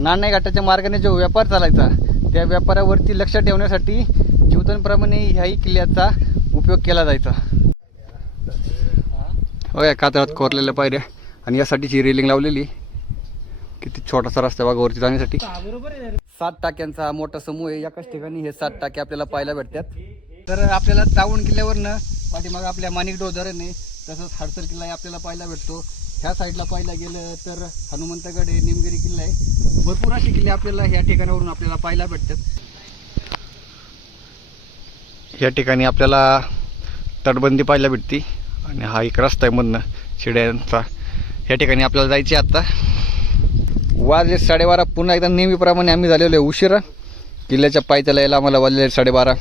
नाणे घाटाच्या मार्गाने जो व्यापार चालायचा त्या व्यापारावरती लक्ष ठेवण्यासाठी जीवतनप्रमाणे ह्याही किल्ल्याचा उपयोग केला जायचा. होय कातळात कोरलेल्या पायऱ्या आणि यासाठीची रेलिंग लावलेली. किती छोटासा रस्ता बागावरती जाण्यासाठी. सात टाक्यांचा हा मोठा समूह आहे. एकाच ठिकाणी हे सात टाके आपल्याला पाहायला भेटतात. तर आपल्याला चावण किल्ल्यावरनं पाठीमागं आपल्या माणिक धरण आहे तसंच हडसर किल्ला आपल्याला पाहायला भेटतो. ह्या साईडला पाहायला गेलं तर हनुमंतगड आहे निमगिरी किल्ला आहे. भरपूर असे किल्ले आपल्याला ह्या ठिकाणावरून आपल्याला पाहायला भेटतात. या ठिकाणी आपल्याला तटबंदी पाहायला भेटते आणि हा एक रस्ता आहे मधनं शिड्यांचा. या ठिकाणी आपल्याला जायचे आता. वाजले साडेबारा पुन्हा एकदा नेहमीप्रमाणे आम्ही झालेलो आहे उशिरा. किल्ल्याच्या पायथ्याला यायला आम्हाला वाजले साडेबारा.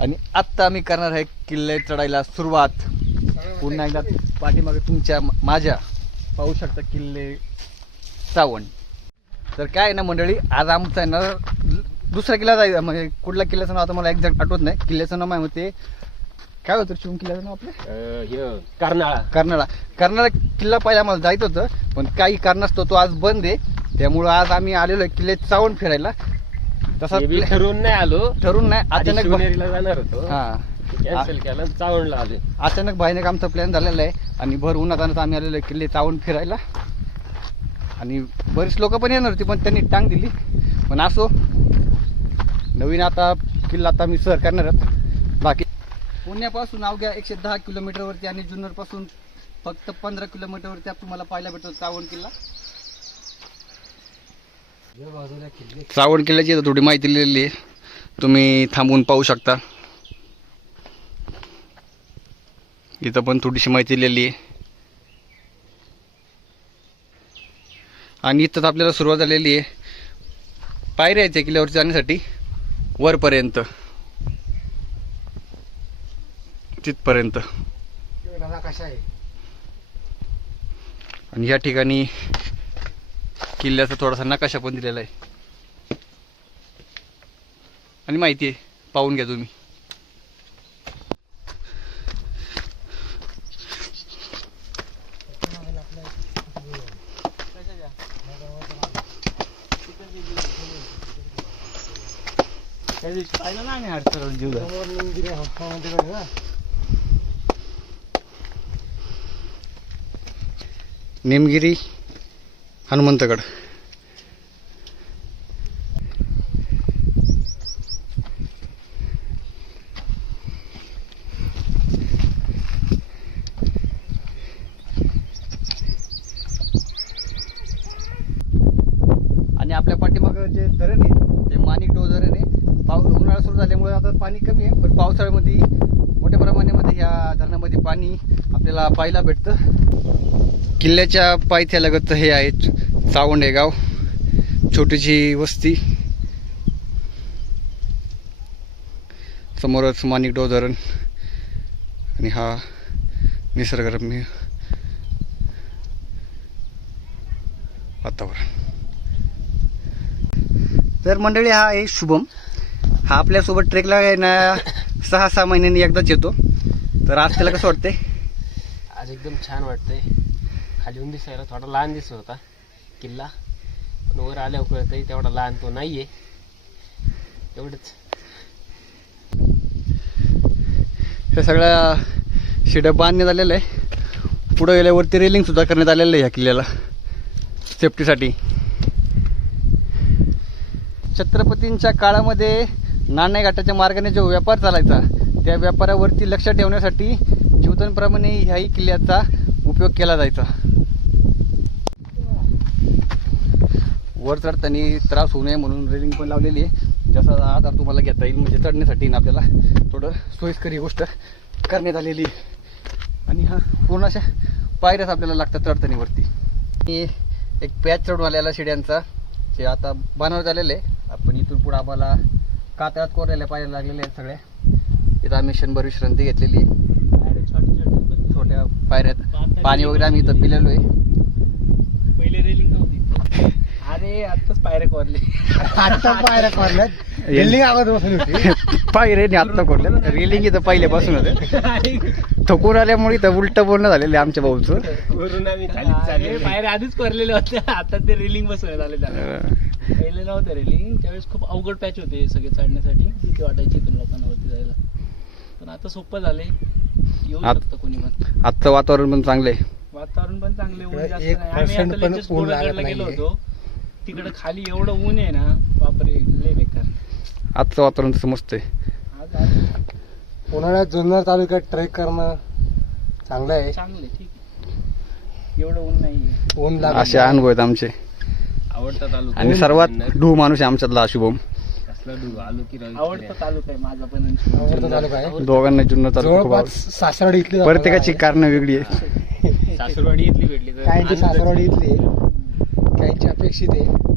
आणि आत्ता आम्ही करणार आहे किल्ले चढायला सुरुवात. पुन्हा एकदा पाठीमागे तुमच्या माझ्या पाहू शकता किल्ले चावण तर काय आहे ना मंडळी आज आमचं आहे ना दुसरा किल्ला जायचं म्हणजे कुठल्या किल्ल्याचं नाव आता मला एक्झॅक्ट आठवत नाही. किल्ल्याचं नाव माहिती होते. काय होतं शिवून किल्ल्याचं नाव आपलं? कर्नाळा. कर्नाळा. कर्नाळा किल्ला पाहिजे आम्हाला जायचं होतं पण काही कारणास्तव तो आज बंद आहे. त्यामुळं आज आम्ही आलेलो आहे किल्ले चावून फिरायला. तसा ठरवून नाही आलो. ठरून नाही. अचानक जाणार होतो. हा. कॅन्सल केला आणि चावणला आलो. अचानक बाईने आमचा प्लॅन झालेला आहे आणि भर उन्हात आम्ही आलेलो आहे किल्ले चावून फिरायला. आणि बरीच लोक पण येणार होती पण त्यांनी टांग दिली. पण असो नवीन आता किल्ला आता मी सर करणार आहोत. बाकी पुण्यापासून अवघ्या एकशे दहा किलोमीटरवरती आणि जुन्नरपासून फक्त पंधरा किलोमीटरवरती आप- तुम्हाला पाहायला भेटतो चावण किल्ला. चावण किल्ल्याची थोडी माहिती लिहिलेली आहे. तुम्ही थांबून पाहू शकता. इथं पण थोडीशी माहिती लिहिली आहे. आणि इथंच आपल्याला सुरुवात झालेली आहे. पायऱ्या आहेत त्या किल्ल्यावरती जाण्यासाठी. वरपर्यंत. तिथपर्यंत. आणि या ठिकाणी किल्ल्याचा थोडासा नकाशा पण दिलेला आहे. आणि माहिती आहे पाहून घ्या तुम्ही. पाहिलं ना आम्ही हडसर जीव निमगिरी हनुमंतगड आणि आपल्या पाठीमागं जे धरण आहे ते माणिक डो धरण आहे पाऊ उन्हाळा सुरू झाल्यामुळे आता पाणी कमी आहे पण पावसाळ्यामध्ये मोठ्या प्रमाणामध्ये ह्या धरणामध्ये पाणी आपल्याला पाहायला भेटतं. किल्ल्याच्या पायथ्यालगत हे आहे चावंडे गाव छोटीशी वस्ती. समोरच माणिक डो धरण. आणि हा निसर्गरम्य वातावरण. तर मंडळी हा आहे शुभम. हा आपल्यासोबत ट्रेकला ना सहा सहा महिन्यांनी एकदाच येतो. तर आज त्याला कसं वाटतंय? आज एकदम छान वाटतंय. खाली येऊन दिसायला थोडा लहान दिसत होता किल्ला. पण वर आल्यावर कळतंय तेवढा लहान तो नाही आहे एवढंच. हे सगळ्या शिड्या बांधण्यात आलेलं आहे. पुढं गेल्यावरती रेलिंगसुद्धा करण्यात आलेलं आहे ह्या किल्ल्याला. सेफ्टीसाठी छत्रपतींच्या काळामध्ये नाणेघाटाच्या मार्गाने जो व्यापार चालायचा त्या व्यापारावरती लक्ष ठेवण्यासाठी जीवतनप्रमाणे ह्याही किल्ल्याचा उपयोग केला जायचा. वर चढताना त्रास होऊ नये म्हणून रेलिंग पण लावलेली आहे. जसा आधार तुम्हाला घेता येईल म्हणजे चढण्यासाठी ना आपल्याला थोडं सोयीस्कर ही गोष्ट करण्यात आलेली आणि हा पूर्ण अशा पायऱ्याच आपल्याला लागतात चढताना वरती. एक पॅच चढून आलेला शिड्यांचा जे आता बनवत आलेलं आहे. आपण इथून पुढे आम्हाला कातळात कोरलेल्या पायऱ्या लागलेल्या आहेत सगळ्या. इथं आम्ही शंभर विश्रांती घेतलेली पायऱ्यात पाणी वगैरे आम्ही इथं पिलेलो आहे. पहिले रेलिंग नव्हती. अरे आताच पायऱ्या कोरले आता पायऱ्या कोरल्यात. बिल्डिंग आवाज बसून होती. पायरे आत्ता कोरल्या रेलिंग इथं पहिल्यापासून होते. थकून आल्यामुळे इथं उलट बोलणं झालेलं आहे आमच्या भाऊचं. वरून आम्ही चालले पायऱ्या आधीच कोरलेले होते. आता ते रेलिंग बसवण्यात आले त्याला पहिले नव्हतं रेलिंग त्यावेळेस खूप अवघड पॅच होते सगळे चढण्यासाठी. भीती वाटायची इथून लोकांना वरती जायला. पण आता सोपं झाले येऊ आत- शकतं कोणी पण. आजचं वातावरण पण चांगलं आहे. वातावरण पण चांगले ऊन इकडे जास्त एक नाही आम्ही percent आता पण latest ऊन बोरगडला लागत गेलो नाहीये. होतो. तिकडे खाली एवढं ऊन आहे ना बापरे लय बेकार. आजचं वातावरण आज आज उन्हाळ्यात जुन्नर तालुक्यात ट्रेक करणं चांगलं आहे. चांगले ठीक आहे. एवढं ऊन नाहीये ऊन लागत असे अनुभव आहेत आमचे. आवडता तालुका. आणि सर्वात ढू माणूस आहे आमच्यातला शुभम आवडता तालुका आहे माझा पण. आवडता तालुका आहे. दोघांना जुन्नर तालुका खूप जवळपास आवडतो. सासरवाडी इथली प्रत्येकाची कारण वेगळी आहे. सासूरवाडी इथली भेटली तर. काहींची आनंदच. सासरवाडी इथली आहे. काहींची अपेक्षित आहे.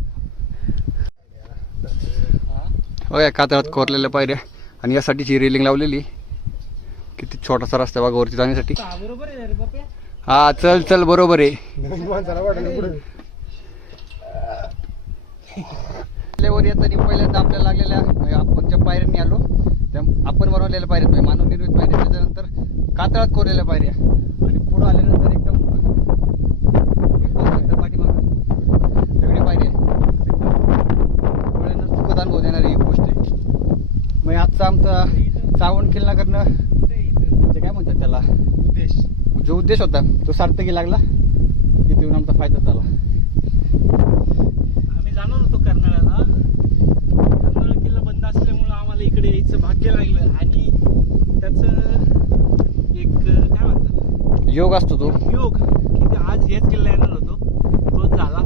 बघा कातळात कोरलेल्या पायऱ्या आणि यासाठीची रेलिंग लावलेली किती छोटासा रस्ता बघा वरती जाण्यासाठी. हा, बरोबर आहे रे बाप्या. हा चल चल बरोबर आहे. नवीन माणसाला वाटलं पुढे. वर येताना पहिल्यांदा आपल्याला लागलेल्या म्हणजे आपण ज्या पायऱ्यांनी आलो त्या आपण बनवलेल्या पायऱ्या मानव निर्मित पायऱ्या त्याच्यानंतर कातळात कोरलेल्या पायऱ्या आणि पुढं आल्यानंतर एकदम एवढी पायरी आहे डोळ्यांना सुखद अनुभव देणारी एक गोष्ट आहे. मग आजचा आमचा चावण किल्ला करणं म्हणजे काय म्हणतात त्याला? जो उद्देश होता तो सार्थकी लागला. इथे येऊन आमचा फायदा झाला आम्ही जाणार होतो कर्नाळ्याला कर्नाळा किल्ला बंद असल्यामुळं आम्हाला इकडे भाग्य लागलं आणि त्याचं एक काय म्हणतात? योग असतो तो. योग. की ते आज हेच किल्ला येणार होतो. तोच झाला.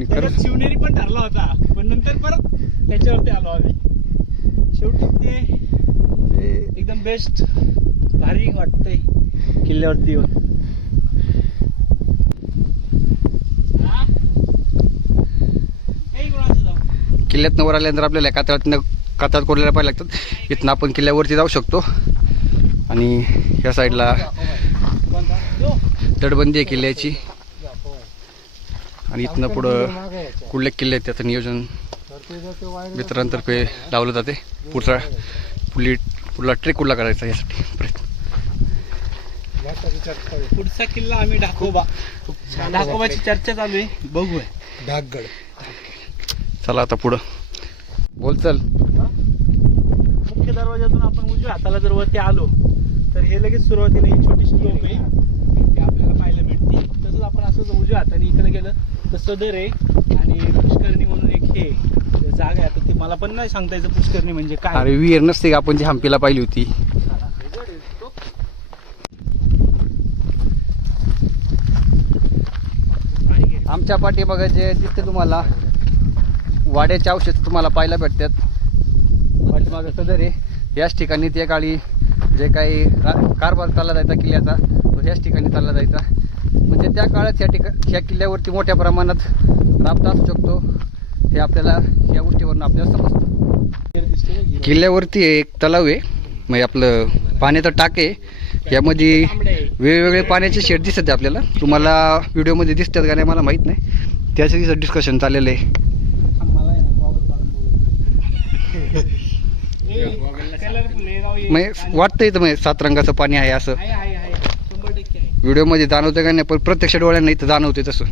त्याच्यात शिवनेरी पण ठरला होता. पण नंतर परत त्याच्यावरती आलो आम्ही. शेवटी ते ते एकदम बेस्ट भारी वाटतंय किल्ल्यावरती येऊन. हा? किल्ल्यात वर आल्यानंतर आपल्याला कातळात कातळात कोरलेल्या पाय लागतात. इथनं आपण किल्ल्यावरती जाऊ शकतो. आणि ह्या साईडला तटबंदी आहे किल्ल्याची. आणि इथनं पुढं कुठले किल्ले आहेत त्याचं नियोजन मित्रांतर्फे लावलं जाते. पुढचा पुढली पुढला ट्रेक कुठला करायचा यासाठी प्रयत्न. पुढचा किल्ला आम्ही ढाकोबा. ढाकोबाची चर्चा चालू आहे. बघूया. डाकगड चला आता पुढं. बोल चल. मुख्य दरवाजातून आपण उजव्या हाताला जर वरती आलो तर हे लगेच सुरुवातीला ही छोटीशी टोप आहे. ते आपल्याला पाहायला मिळते तसंच आपण असं जर उजव्या हाताने इकडे गेलं तर सदर आहे आणि पुष्करणी म्हणून एक हे. जागा आहे. आता ते मला पण नाही सांगता यायचं पुष्करणी म्हणजे काय. अरे विहीर नसते का आपण जी हम्पीला पाहिली होती? आमच्या पाठीमागं जे दिसते तुम्हाला वाड्याचे औषध तुम्हाला पाहायला भेटतात. पाठीमागं सदर आहे. याच ठिकाणी त्या काळी जे काही कारभार चालला जायचा किल्ल्याचा तो ह्याच ठिकाणी चालला जायचा. म्हणजे त्या काळात ह्या ठिका ह्या किल्ल्यावरती मोठ्या प्रमाणात राबता असू शकतो. हे आपल्याला या गोष्टीवरून आपल्याला समजतं. किल्ल्यावरती एक तलाव आहे. म्हणजे आपलं पाण्याचं टाक आहे. यामध्ये वेगवेगळे पाण्याचे शेड दिसत आहे आपल्याला. तुम्हाला व्हिडिओमध्ये दिसतात का नाही मला माहीत नाही. त्याचं डिस्कशन चाललेलं आहे. म्हणजे वाटतं इथं म्हणजे सात रंगाचं पाणी आहे असं. व्हिडिओमध्ये जाणवतं का नाही पण प्रत्यक्ष डोळ्यांना इथं जाणवते तसं.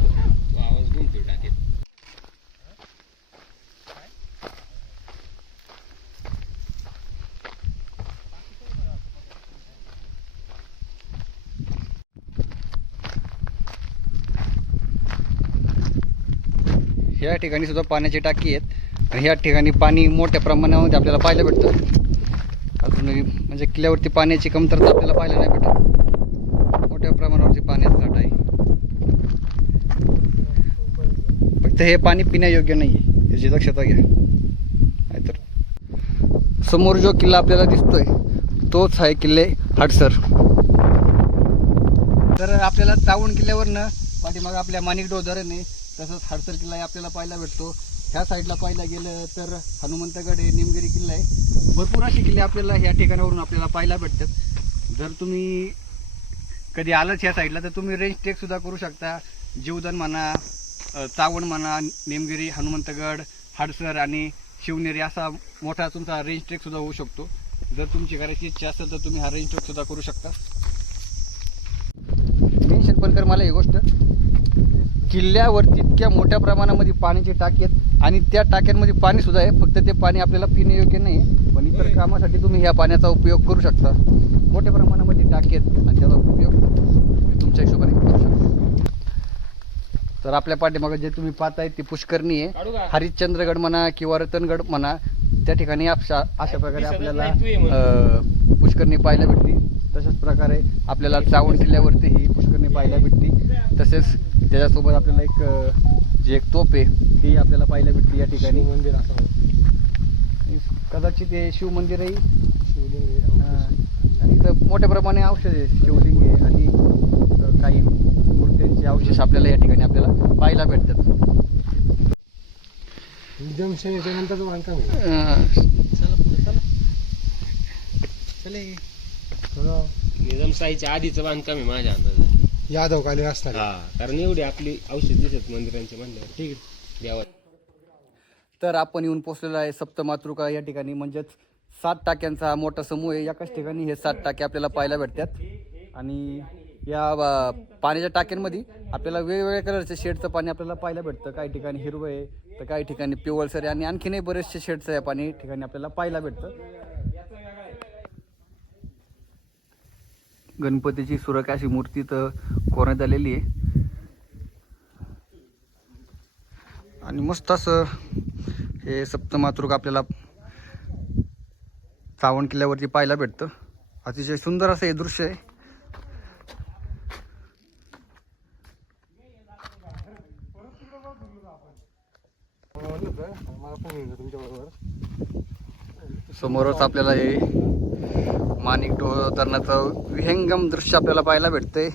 ह्या ठिकाणी सुद्धा पाण्याची टाकी आहेत. ह्या ठिकाणी पाणी मोठ्या प्रमाणामध्ये आपल्याला पाहायला भेटतं. अजूनही म्हणजे किल्ल्यावरती पाण्याची कमतरता आपल्याला पाहायला नाही भेटत. मोठ्या प्रमाणावरती पाण्याचा साठा आहे. फक्त हे पाणी पिण्यायोग्य नाही आहे याची दक्षता घ्या. नाहीतर. समोर जो किल्ला आपल्याला दिसतोय तोच आहे किल्ले हाडसर तर आपल्याला चावण किल्ल्यावरनं पाठीमागं आपल्या माणिक धरण तसंच हाडसर किल्ला आपल्याला पाहायला भेटतो. ह्या साईडला पाहायला गेलं तर हनुमंतगड आहे निमगिरी किल्ला आहे. भरपूर असे किल्ले आपल्याला ह्या ठिकाणावरून आपल्याला पाहायला भेटतात. जर तुम्ही कधी आलंच ह्या साईडला तर तुम्ही रेंज ट्रेकसुद्धा करू शकता. जीवदान म्हणा चावण म्हणा निमगिरी हनुमंतगड हाडसर आणि शिवनेरी असा मोठा तुमचा रेंज ट्रेकसुद्धा होऊ शकतो. जर तुमची करायची इच्छा असेल तर तुम्ही हा रेंज ट्रेकसुद्धा करू शकता. मेन्शन पण कर मला ही गोष्ट. किल्ल्यावरती इतक्या मोठ्या प्रमाणामध्ये पाण्याची टाकी आहेत आणि त्या टाक्यांमध्ये पाणी सुद्धा आहे. फक्त ते पाणी आपल्याला पिण्यायोग्य नाही पण इतर कामासाठी तुम्ही ह्या पाण्याचा उपयोग करू शकता. मोठ्या प्रमाणामध्ये टाकी आहेत आणि त्याचा उपयोग तुम्ही तुमच्या हिशोबाने करू शकता. तर आपल्या पाठीमागं जे तुम्ही पाहताय ती पुष्करणी आहे. हरिश्चंद्रगड म्हणा किंवा रतनगड म्हणा त्या ठिकाणी अशा अशा प्रकारे आपल्याला पुष्करणी पाहायला भेटते तशाच प्रकारे आपल्याला चावण किल्ल्यावरती ही पुष्करणी पाहायला भेटते तसेच त्याच्यासोबत आपल्याला एक जी एक तोप आहे ती आपल्याला पाहायला भेटते या ठिकाणी. मंदिर असं कदाचित हे शिव मंदिरही. शिवलिंग आणि इथं मोठ्या प्रमाणे औषध आहे शिवलिंग आहे आणि काही मूर्त्यांचे अवशेष आपल्याला या ठिकाणी आपल्याला पाहायला भेटतात. नंतरचं बांधकाम चला पुढे चला. चले थोडं निजामशाहीच्या आधीचं बांधकाम आहे माझ्या अंदाजात. यादव काली असणार हा कारण एवढी आपली औषध दिसत मंदिरांचे म्हणल्यावर ठीक आहे. देवा तर आपण येऊन पोहोचलेलो आहे सप्तमातृका या ठिकाणी. म्हणजेच सात टाक्यांचा हा मोठा समूह आहे. एकाच ठिकाणी हे सात टाके आपल्याला पाहायला भेटतात. आणि या पाण्याच्या टाक्यांमध्ये आपल्याला वेगवेगळ्या कलरच्या शेडचं पाणी आपल्याला पाहायला भेटतं. काही ठिकाणी हिरवं आहे तर काही ठिकाणी पिवळसर आहे. आणि आणखीनही बरेचसे शेडचं या पाणी ठिकाणी आपल्याला पाहायला भेटतं. गणपतीची सुरख अशी मूर्ती तर कोरण्यात आलेली आहे. आणि मस्त असं हे सप्तमातृक आपल्याला चावण किल्ल्यावरती पाहायला भेटतं. अतिशय सुंदर असं हे दृश्य आहे. समोरच आपल्याला हे माणिक डोह धरणाचं विहंगम दृश्य आपल्याला पाहायला भेटतंय.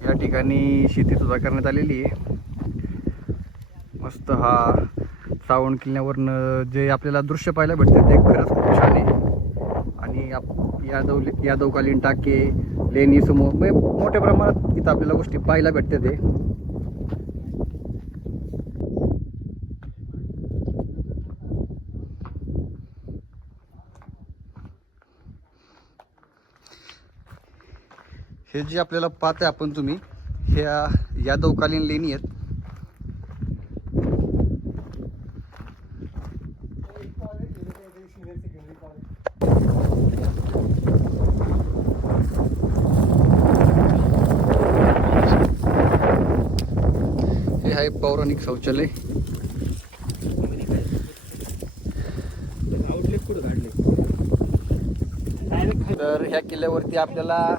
या ठिकाणी शेती सुद्धा करण्यात आलेली आहे. मस्त हा सावण किल्ल्यावरनं जे आपल्याला दृश्य पाहायला भेटतं ते खरंच खूप छान आहे. आणि आप यादव यादवकालीन टाके लेणी समूह म्हणजे मोठ्या प्रमाणात इथं आपल्याला गोष्टी पाहायला भेटते ते. हे जे आपल्याला पाहते आपण तुम्ही ह्या यादवकालीन लेणी आहेत. हे आहे पौराणिक शौचालय. कुठं तर ह्या किल्ल्यावरती आपल्याला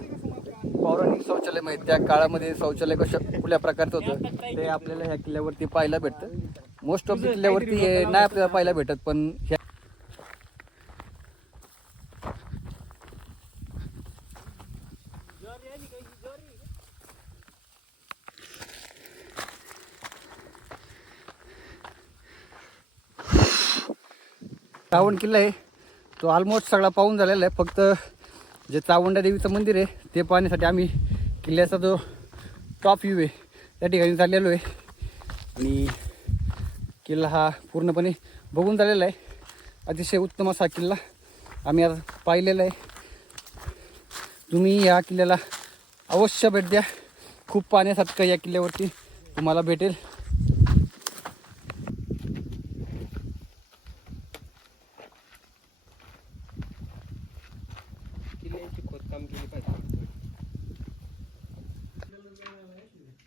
पौराणिक शौचालय माहिती त्या काळामध्ये शौचालय कसं कुठल्या प्रकारचं होतं ते आपल्याला ह्या किल्ल्यावरती पाहायला भेटतं. मोस्ट ऑफ द किल्ल्यावरती हे नाही आपल्याला पाहायला भेटत पण ह्या रावण किल्ला आहे. तो ऑलमोस्ट सगळा पाहून झालेला आहे. फक्त जे चावंडा देवीचं मंदिर आहे ते पाहण्यासाठी आम्ही किल्ल्याचा जो टॉप व्ह्यू आहे त्या ठिकाणी चाललेलो आहे. आणि किल्ला हा पूर्णपणे बघून झालेला आहे. अतिशय उत्तम असा किल्ला आम्ही आज पाहिलेला आहे. तुम्ही या किल्ल्याला अवश्य भेट द्या. खूप पाहण्यासारखं या किल्ल्यावरती तुम्हाला भेटेल. खोदकाम केली पाहिजे.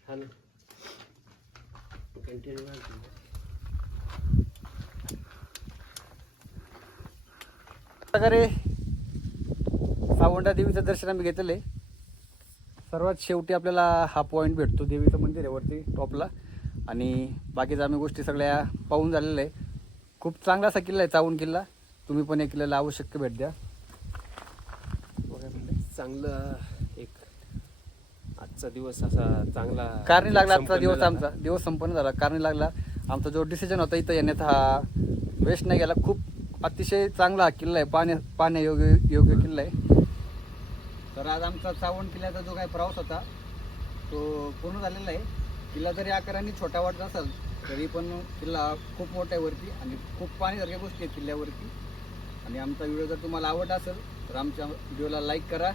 हा ना. कंटिन्यू प्रकारे सावंडा देवीचं दर्शन आम्ही घेतलेलं आहे. सर्वात शेवटी आपल्याला हा पॉईंट भेटतो देवीचं मंदिर आहे वरती टॉपला आणि बाकीच्या आम्ही गोष्टी सगळ्या पाहून झालेल्या आहे. खूप चांगला असा किल्ला आहे चावून किल्ला. तुम्ही पण या किल्ल्याला आवश्यक भेट द्या. चांगलं एक आजचा दिवस असा चांगला कारणी लागला आजचा दिवस. आमचा. दिवस संपन्न झाला कारणी लागला. आमचा जो डिसिजन होता इथं येण्याचा हा वेस्ट नाही गेला. खूप अतिशय चांगला हा किल्ला आहे. पाण्या पाण्यायोग्य योग्य किल्ला आहे. तर आज आमचा चावण किल्ल्याचा जो काही प्रवास होता तो पूर्ण झालेला आहे. किल्ला जरी आकाराने छोटा वाटत असेल तरी पण किल्ला खूप मोठा आहे वरती आणि खूप पाणीसारख्या गोष्टी आहेत किल्ल्यावरती. आणि आमचा व्हिडिओ जर तुम्हाला आवडला असेल तर आमच्या व्हिडिओला लाईक करा.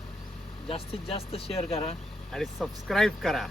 जास्तीत जास्त शेअर करा आणि सबस्क्राईब करा.